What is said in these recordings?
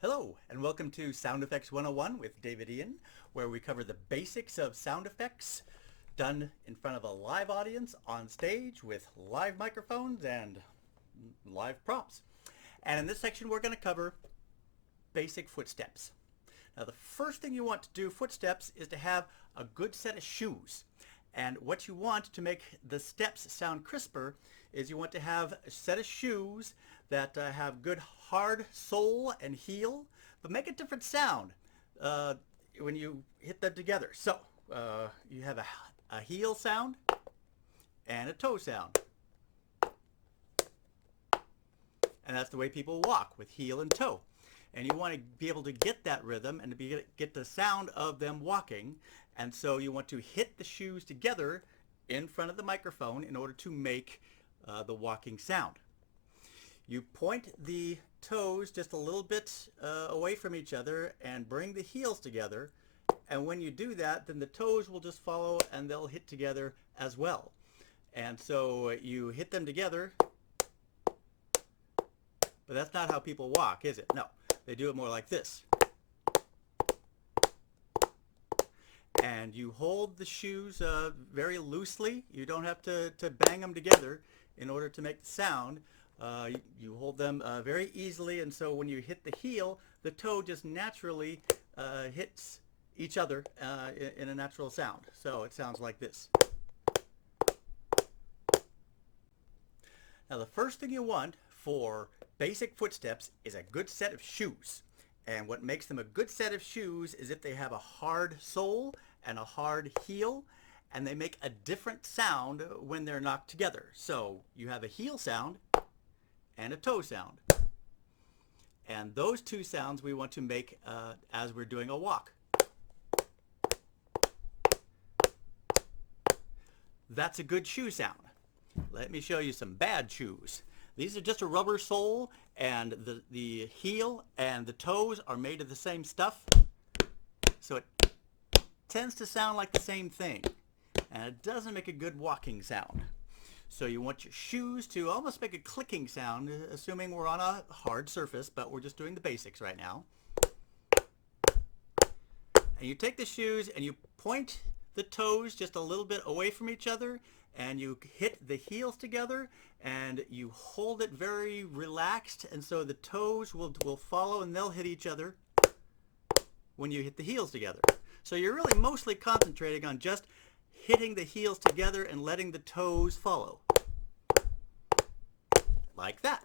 Hello, and welcome to Sound Effects 101 with David Ian, where we cover the basics of sound effects done in front of a live audience on stage with live microphones and live props. And in this section, we're going to cover basic footsteps. Now, the first thing you want to do footsteps is to have a good set of shoes. And what you want to make the steps sound crisper is you want to have a set of shoes that have good hard sole and heel, but make a different sound when you hit them together. So you have a heel sound and a toe sound. And that's the way people walk, with heel and toe. And you want to be able to get that rhythm and to get the sound of them walking. And so you want to hit the shoes together in front of the microphone in order to make the walking sound. You point the toes just a little bit away from each other and bring the heels together. And when you do that, then the toes will just follow and they'll hit together as well. And so you hit them together, but that's not how people walk, is it? No, they do it more like this. And you hold the shoes very loosely. You don't have to bang them together in order to make the sound. You hold them very easily, and so when you hit the heel, the toe just naturally hits each other in a natural sound. So it sounds like this. Now, the first thing you want for basic footsteps is a good set of shoes. And what makes them a good set of shoes is if they have a hard sole and a hard heel, and they make a different sound when they're knocked together. So you have a heel sound and a toe sound. And those two sounds we want to make as we're doing a walk. That's a good shoe sound. Let me show you some bad shoes. These are just a rubber sole, and the heel and the toes are made of the same stuff. So it tends to sound like the same thing, and it doesn't make a good walking sound. So you want your shoes to almost make a clicking sound, assuming we're on a hard surface, but we're just doing the basics right now. And you take the shoes and you point the toes just a little bit away from each other, and you hit the heels together, and you hold it very relaxed, and so the toes will follow and they'll hit each other when you hit the heels together. So you're really mostly concentrating on just hitting the heels together and letting the toes follow. Like that.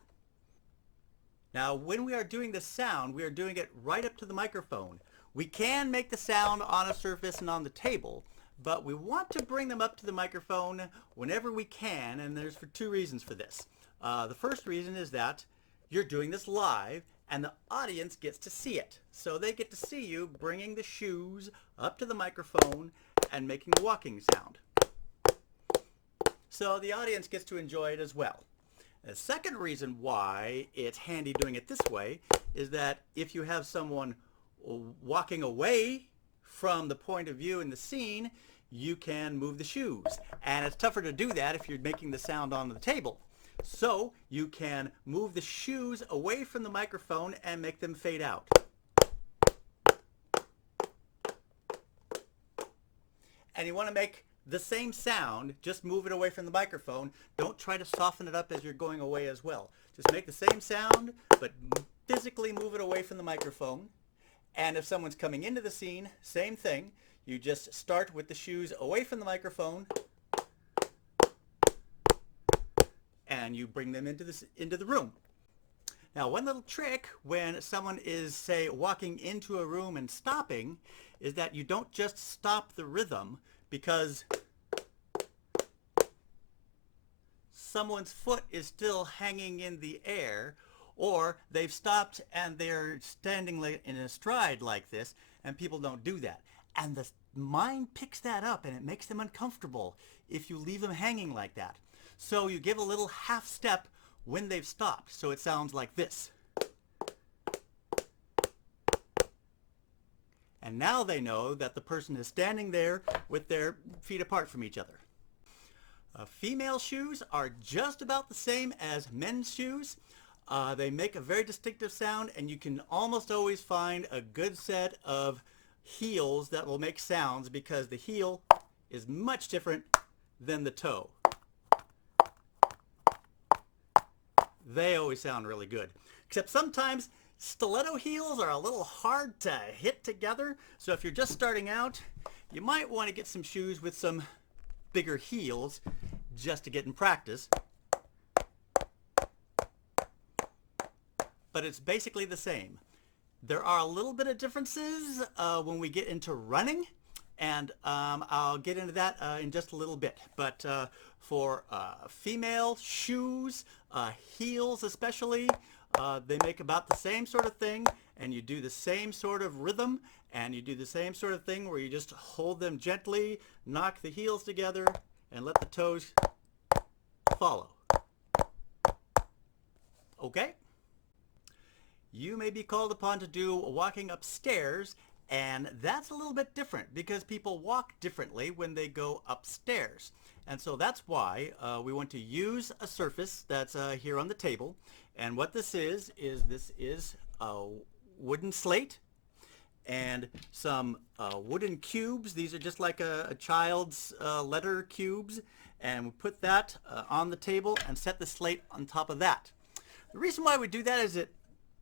Now, when we are doing the sound, we are doing it right up to the microphone. We can make the sound on a surface and on the table, but we want to bring them up to the microphone whenever we can, and there's two reasons for this. The first reason is that you're doing this live, and the audience gets to see it. So they get to see you bringing the shoes up to the microphone and making the walking sound. So the audience gets to enjoy it as well. The second reason why it's handy doing it this way is that if you have someone walking away from the point of view in the scene, you can move the shoes. And it's tougher to do that if you're making the sound on the table. So you can move the shoes away from the microphone and make them fade out. And you want to make the same sound, just move it away from the microphone. Don't try to soften it up as you're going away as well. Just make the same sound, but physically move it away from the microphone. And if someone's coming into the scene, same thing. You just start with the shoes away from the microphone, and you bring them into the room. Now, one little trick when someone is, say, walking into a room and stopping is that you don't just stop the rhythm because someone's foot is still hanging in the air, or they've stopped and they're standing in a stride like this, and people don't do that. And the mind picks that up, and it makes them uncomfortable if you leave them hanging like that. So you give a little half step when they've stopped, so it sounds like this. And now they know that the person is standing there with their feet apart from each other. Female shoes are just about the same as men's shoes. They make a very distinctive sound, and you can almost always find a good set of heels that will make sounds because the heel is much different than the toe. They always sound really good. Except sometimes stiletto heels are a little hard to hit together. So if you're just starting out, you might want to get some shoes with some bigger heels just to get in practice. But it's basically the same. There are a little bit of differences when we get into running, and I'll get into that in just a little bit. But for female shoes, heels especially, they make about the same sort of thing, and you do the same sort of rhythm, and you do the same sort of thing where you just hold them gently, knock the heels together, and let the toes follow. Okay? You may be called upon to do walking upstairs, and that's a little bit different because people walk differently when they go upstairs. And so that's why we want to use a surface that's here on the table. And what this is a wooden slate and some wooden cubes. These are just like a child's letter cubes. And we put that on the table and set the slate on top of that. The reason why we do that is it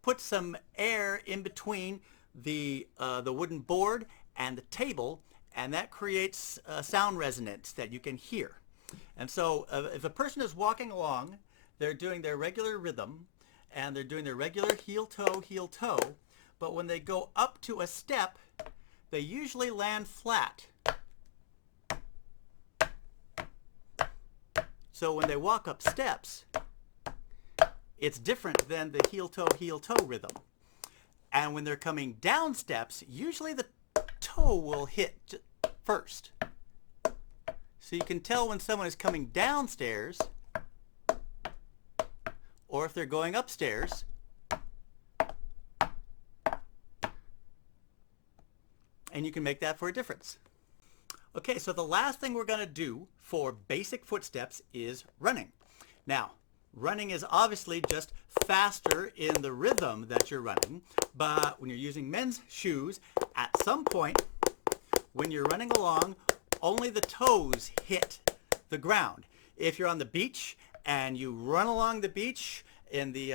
puts some air in between the wooden board and the table, and that creates sound resonance that you can hear. And so if a person is walking along, they're doing their regular rhythm, and they're doing their regular heel, toe, but when they go up to a step, they usually land flat. So when they walk up steps, it's different than the heel, toe rhythm. And when they're coming down steps, usually the toe will hit first. So you can tell when someone is coming downstairs or if they're going upstairs. And you can make that for a difference. Okay, so the last thing we're going to do for basic footsteps is running. Now, running is obviously just faster in the rhythm that you're running, but when you're using men's shoes, at some point when you're running along, only the toes hit the ground. If you're on the beach and you run along the beach in the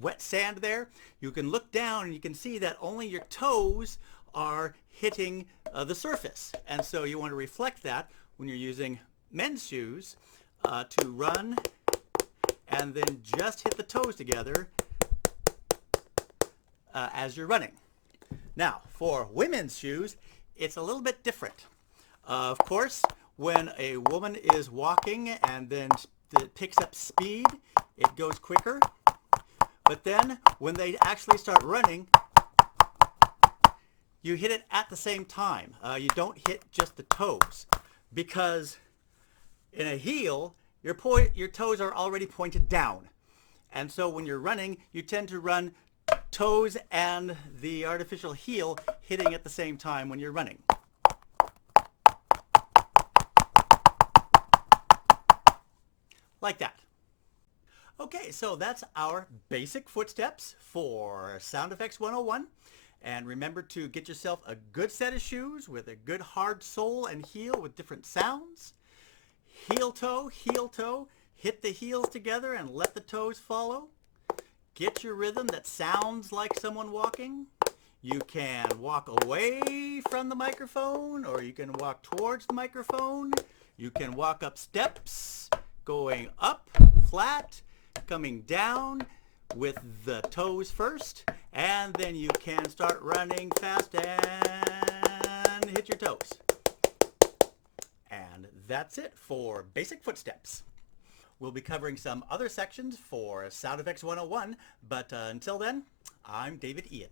wet sand there, you can look down and you can see that only your toes are hitting the surface. And so you want to reflect that when you're using men's shoes to run and then just hit the toes together as you're running. Now, for women's shoes, it's a little bit different. Of course, when a woman is walking and then it picks up speed, it goes quicker. But then when they actually start running, you hit it at the same time. You don't hit just the toes, because in a heel, your toes are already pointed down. And so when you're running, you tend to run toes and the artificial heel hitting at the same time when you're running. Like that. Okay, so that's our basic footsteps for Sound Effects 101. And remember to get yourself a good set of shoes with a good hard sole and heel with different sounds. Heel, toe, hit the heels together and let the toes follow. Get your rhythm that sounds like someone walking. You can walk away from the microphone, or you can walk towards the microphone. You can walk up steps, going up, flat, coming down with the toes first, and then you can start running fast and hit your toes. And that's it for basic footsteps. We'll be covering some other sections for Sound Effects 101, but until then, I'm David Ian.